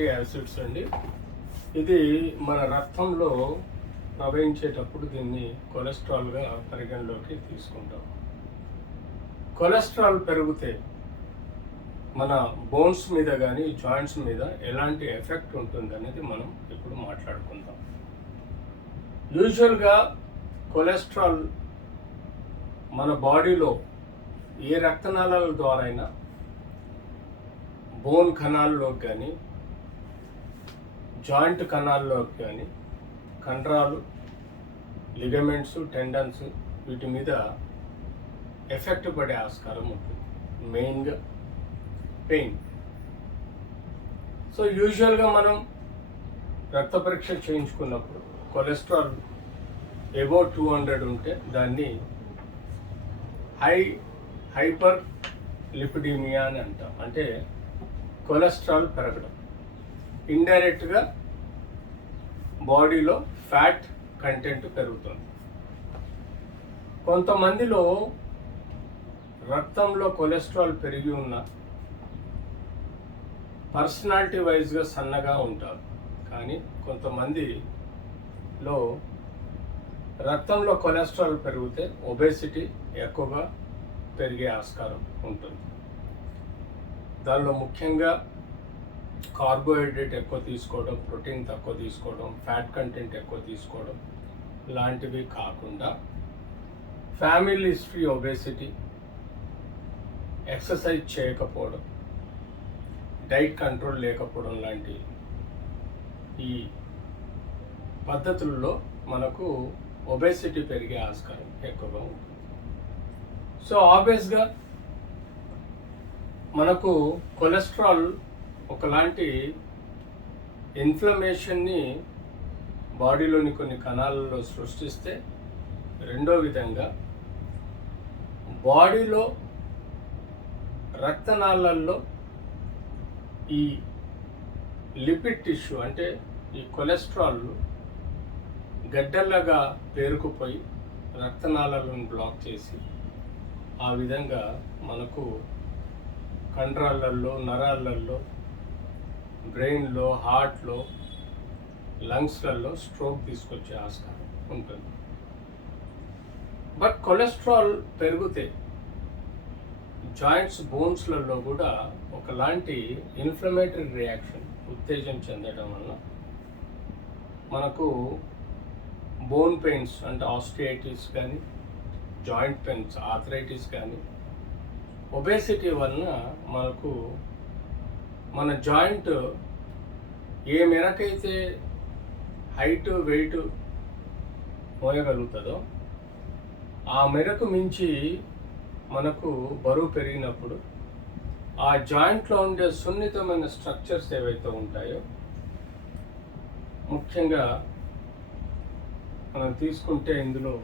Fatty acids అండి. ఇది మన రక్తంలో ప్రవహించేటప్పుడు దీన్ని కొలెస్ట్రాల్గా పరిగణలోకి తీసుకుంటాం. కొలెస్ట్రాల్ పెరిగితే మన బోన్స్ మీద కానీ జాయింట్స్ మీద ఎలాంటి ఎఫెక్ట్ ఉంటుంది అనేది మనం ఇప్పుడు మాట్లాడుకుందాం. యూజువల్గా కొలెస్ట్రాల్ మన బాడీలో ఏ రక్తనాళాల ద్వారా అయినా బోన్ కణాల్లోకి కానీ జాయింట్ కణాల్లోకి కానీ కండరాలు, లిగమెంట్స్, టెండన్స్ వీటి మీద ఎఫెక్ట్ పడే ఆస్కారం ఉంటుంది. మెయిన్గా పెయిన్. సో యూజువల్గా మనం రక్త పరీక్ష చేయించుకున్నప్పుడు కొలెస్ట్రాల్ ఎబో 200 ఉంటే దాన్ని హైపర్ లిపిడీమియా అని అంటాం. అంటే కొలెస్ట్రాల్ పెరగడం. ఇండైరెక్ట్గా బాడీలో ఫ్యాట్ కంటెంట్ పెరుగుతుంది. కొంతమందిలో రక్తంలో కొలెస్ట్రాల్ పెరిగి ఉన్న పర్సనాలిటీ వైజ్గా సన్నగా ఉంటారు. కానీ కొంతమందిలో రక్తంలో కొలెస్ట్రాల్ పెరిగితే ఒబేసిటీ ఎక్కువగా పెరిగే ఆస్కారం ఉంటుంది. దానిలో ముఖ్యంగా కార్బోహైడ్రేట్ ఎక్కువ తీసుకోవడం, ప్రోటీన్ తక్కువ తీసుకోవడం, ఫ్యాట్ కంటెంట్ ఎక్కువ తీసుకోవడం లాంటివి కాకుండా ఫ్యామిలీ హిస్టరీ ఒబేసిటీ, ఎక్సర్సైజ్ చేయకపోవడం, డైట్ కంట్రోల్ లేకపోవడం లాంటి ఈ పద్ధతుల్లో మనకు ఒబేసిటీ పెరిగే ఆస్కారం ఎక్కువగా ఉంటుంది. సో ఆబ్వియస్గా మనకు కొలెస్ట్రాల్ ఒకలాంటి ఇన్ఫ్లమేషన్ని బాడీలోని కొన్ని కణాలలో సృష్టిస్తే, రెండో విధంగా బాడీలో రక్తనాళాల్లో ఈ లిపిడ్ టిష్యూ అంటే ఈ కొలెస్ట్రాల్ గడ్డల్లాగా పేరుకుపోయి రక్తనాళాలను బ్లాక్ చేసి ఆ విధంగా మనకు కండరాలలో, నరాలలో, బ్రెయిన్లో, హార్ట్లో, లంగ్స్లలో స్ట్రోక్ తీసుకొచ్చే ఆస్కారం ఉంటుంది. బట్ కొలెస్ట్రాల్ పెరిగితే జాయింట్స్, బోన్స్లలో కూడా ఒకలాంటి ఇన్ఫ్లమేటరీ రియాక్షన్, ఉత్తేజం చెందడం వల్ల మనకు బోన్ పెయిన్స్ అంటే ఆస్టియోఐటిస్ కానీ, జాయింట్ పెయిన్స్, ఆర్థరైటిస్ కానీ, ఒబేసిటీ వలన మనకు మన జాయింట్ ఏ మేరకైతే హైట్, వెయిట్ మోయగలుగుతుందో ఆ మేరకు మించి మనకు బరువు పెరిగినప్పుడు ఆ జాయింట్లో ఉండే సున్నితమైన స్ట్రక్చర్స్ ఏవైతే ఉంటాయో, ముఖ్యంగా మనం తీసుకుంటే ఇందులో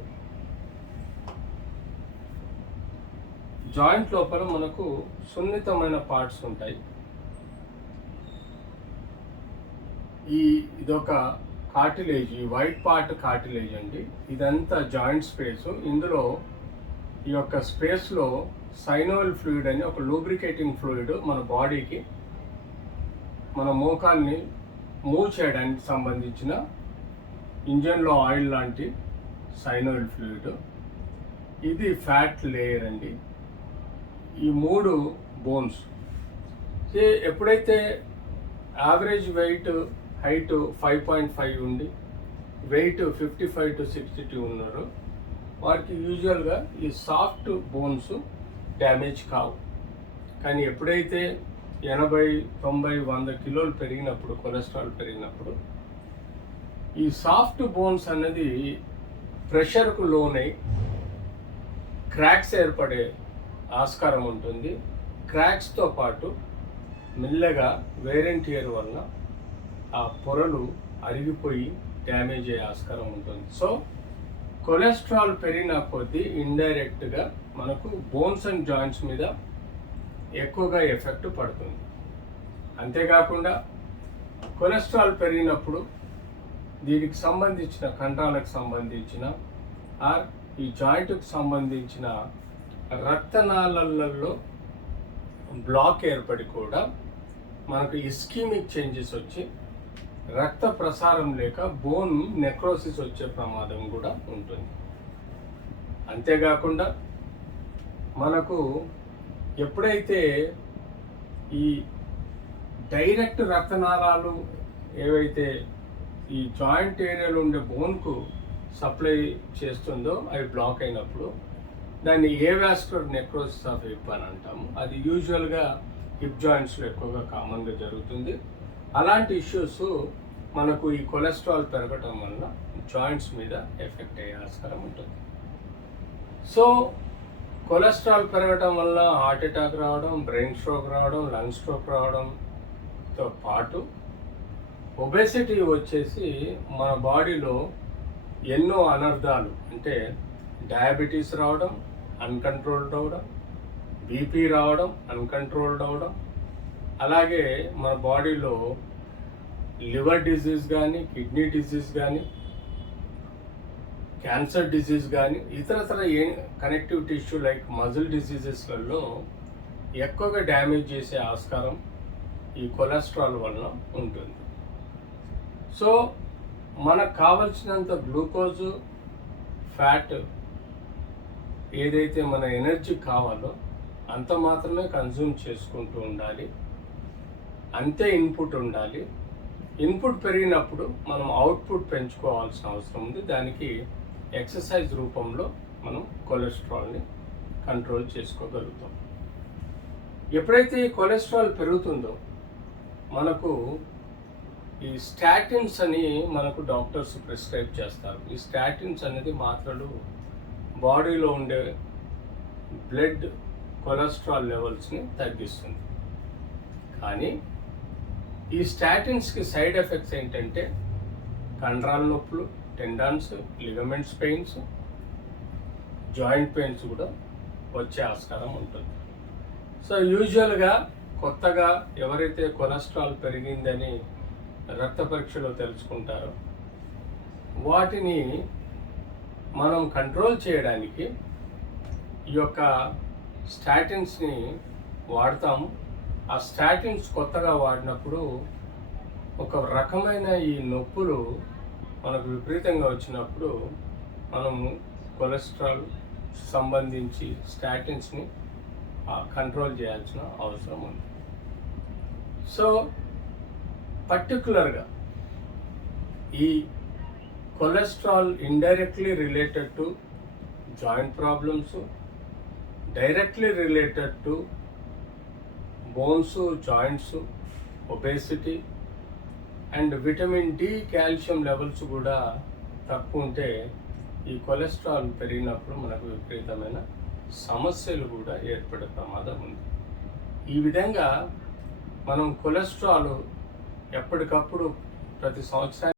జాయింట్ లోపల మనకు సున్నితమైన పార్ట్స్ ఉంటాయి. ఇదొక కార్టిలేజ్, ఈ వైట్ పార్ట్ కార్టిలేజ్ అండి. ఇదంతా జాయింట్ స్పేస్. ఇందులో ఈ యొక్క స్పేస్లో సైనోవల్ ఫ్లూయిడ్ అని ఒక లూబ్రికేటింగ్ ఫ్లూయిడ్ మన బాడీకి, మన మోకాల్ని మూవ్ చేయడానికి సంబంధించిన ఇంజన్లో ఆయిల్ లాంటి సైనోవల్ ఫ్లూయిడ్. ఇది ఫ్యాట్ లేయర్ అండి. ఈ 3 బోన్స్. ఎప్పుడైతే యావరేజ్ వెయిట్, హైట్ 5.5 ఉండి వెయిట్ 55 to 62 ఉన్నారో వారికి యూజువల్గా ఈ సాఫ్ట్ బోన్స్ డ్యామేజ్ కావు. కానీ ఎప్పుడైతే 80, 90, 100 కిలోలు పెరిగినప్పుడు, కొలెస్ట్రాల్ పెరిగినప్పుడు ఈ సాఫ్ట్ బోన్స్ అనేది ప్రెషర్కు లోనై క్రాక్స్ ఏర్పడే ఆస్కారం ఉంటుంది. క్రాక్స్తో పాటు మెల్లగా వేర్ అండ్ టియర్ వల్ల ఆ పొరలు అరిగిపోయి డ్యామేజ్ అయ్యే ఆస్కారం ఉంటుంది. సో కొలెస్ట్రాల్ పెరిగిన కొద్దీ ఇండైరెక్ట్గా మనకు బోన్స్ అండ్ జాయింట్స్ మీద ఎక్కువగా ఎఫెక్ట్ పడుతుంది. అంతేకాకుండా కొలెస్ట్రాల్ పెరిగినప్పుడు దీనికి సంబంధించిన కండరాలకు సంబంధించిన ఈ జాయింట్కి సంబంధించిన రక్తనాళాలలో బ్లాక్ ఏర్పడి కూడా మనకు ఇస్కీమిక్ చేంజెస్ వచ్చి రక్త ప్రసారం లేక బోన్ నెక్రోసిస్ వచ్చే ప్రమాదం కూడా ఉంటుంది. అంతేకాకుండా మనకు ఎప్పుడైతే ఈ డైరెక్ట్ రక్తనాళాలు ఏవైతే ఈ జాయింట్ ఏరియాలో ఉండే బోన్కు సప్లై చేస్తుందో అవి బ్లాక్ అయినప్పుడు దాన్ని ఏవాస్కులర్ నెక్రోసిస్ ఆఫ్ హిప్ అని అంటాము. అది యూజువల్గా హిప్ జాయింట్స్లో ఎక్కువగా కామన్గా జరుగుతుంది. అలాంటి ఇష్యూస్ మనకు ఈ కొలెస్ట్రాల్ పెరగటం వల్ల జాయింట్స్ మీద ఎఫెక్ట్ అయ్యే ఆస్కారం ఉంటుంది. సో కొలెస్ట్రాల్ పెరగటం వల్ల హార్ట్ అటాక్ రావడం, బ్రెయిన్ స్ట్రోక్ రావడం, లంగ్ స్ట్రోక్ రావడంతో పాటు ఒబెసిటీ వచ్చేసి మన బాడీలో ఎన్నో అనర్థాలు, అంటే డయాబెటీస్ రావడం, అన్కంట్రోల్డ్ అవడం, బీపీ రావడం, అన్కంట్రోల్డ్ అవడం, అలాగే మన బాడీలో లివర్ డిజీజ్ కానీ, కిడ్నీ డిజీజ్ కానీ, క్యాన్సర్ డిజీజ్ కానీ, ఇతరతర కనెక్టివ్ టిష్యూ లైక్ మజిల్ డిజీజెస్లలో ఎక్కువగా డ్యామేజ్ చేసే ఆస్కారం ఈ కొలెస్ట్రాల్ వలన ఉంటుంది. సో మనకు కావలసినంత గ్లూకోజు, ఫ్యాట్ ఏదైతే మన ఎనర్జీ కావాలో అంత మాత్రమే కన్జ్యూమ్ చేసుకుంటూ ఉండాలి. అంతే ఇన్పుట్ ఉండాలి. ఇన్పుట్ పెరిగినప్పుడు మనం అవుట్పుట్ పెంచుకోవాల్సిన అవసరం ఉంది. దానికి ఎక్సర్సైజ్ రూపంలో మనం కొలెస్ట్రాల్ని కంట్రోల్ చేసుకోగలుగుతాం. ఎప్పుడైతే ఈ కొలెస్ట్రాల్ పెరుగుతుందో మనకు ఈ స్టాటిన్స్ అని మనకు డాక్టర్స్ ప్రిస్క్రైబ్ చేస్తారు. ఈ స్టాటిన్స్ అనేది మాత్రలు బాడీలో ఉండే బ్లడ్ కొలెస్ట్రాల్ లెవెల్స్ని తగ్గిస్తుంది. కానీ ఈ స్టాటిన్స్కి సైడ్ ఎఫెక్ట్స్ ఏంటంటే కండరాల నొప్పులు, tendons, ligaments pains, joint pains కూడా వచ్చే ఆస్కారం ఉంటుంది. సో యూజువల్గా కొత్తగా ఎవరైతే కొలెస్ట్రాల్ పెరిగిందని రక్త పరీక్షలో తెలుసుకుంటారో వాటిని మనం కంట్రోల్ చేయడానికి ఈ యొక్క స్టాటిన్స్ని వాడతాము. ఆ స్టాటిన్స్ కొత్తగా వాడినప్పుడు ఒక రకమైన ఈ నొప్పులు మనకు విపరీతంగా వచ్చినప్పుడు మనము కొలెస్ట్రాల్ సంబంధించి స్టాటిన్స్ని కంట్రోల్ చేయాల్సిన అవసరం ఉంది. సో పర్టికులర్గా ఈ cholesterol indirectly related to joint problems, directly related to bones, joints, obesity and vitamin D, calcium levels కూడా తక్కువ ఉంటే ఈ కొలెస్ట్రాల్ పెరిగినప్పుడు మనకు విపరీతమైన సమస్యలు కూడా ఏర్పడే ప్రమాదం ఉంది. ఈ విధంగా మనం కొలెస్ట్రాల్ ఎప్పటికప్పుడు ప్రతి సంవత్సరానికి